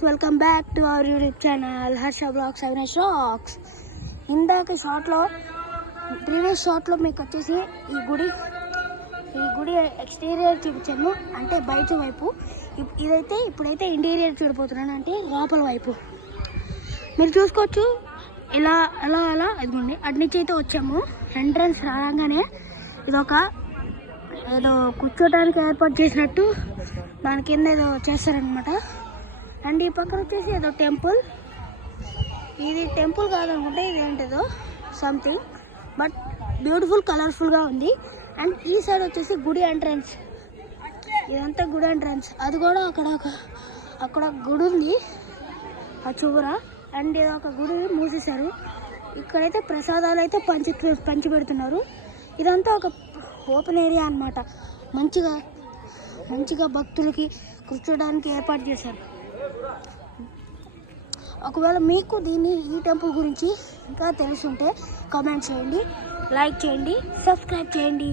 Welcome back to our YouTube channel Harsha blogs Avinash rocks. ఇందాక previous షాట్లో మీకు వచ్చేసి ఈ గుడి ఎక్స్టీరియర్ చూపించాను, అంటే బయట వైపు. ఇప్పుడైతే ఇంటీరియర్ చూడిపోతున్నాను, అంటే లోపల వైపు. మీరు చూసుకోవచ్చు ఇలా అలా ఇదిగోండి, అటు నుంచి అయితే వచ్చాము. ఎంట్రన్స్ రాగానే ఇదొక ఏదో కూర్చోడానికి ఏర్పాటు చేసినట్టు దాని కింద ఏదో చేస్తారనమాట. అండ్ ఈ పక్కన వచ్చేసి ఏదో టెంపుల్. ఇది టెంపుల్ కాదనుకుంటే ఇది ఏంటిదో సంథింగ్, బట్ బ్యూటిఫుల్ కలర్ఫుల్గా ఉంది. అండ్ ఈ సైడ్ వచ్చేసి గుడి ఎంట్రన్స్. ఇదంతా గుడి ఎంట్రన్స్. అది కూడా అక్కడ గుడి ఉంది ఆ చివర. అండ్ ఇది ఒక గుడి మూసేశారు. ఇక్కడైతే ప్రసాదాలు అయితే పంచి పెడుతున్నారు. ఇదంతా ఒక ఓపెన్ ఏరియా అన్నమాట. మంచిగా భక్తులకి కూర్చోడానికి ఏర్పాటు చేశారు. ఒకవేళ మీకు ఈ టెంపుల్ గురించి ఇంకా తెలుసుంటే కామెంట్ చేయండి, లైక్ చేయండి, సబ్స్క్రైబ్ చేయండి.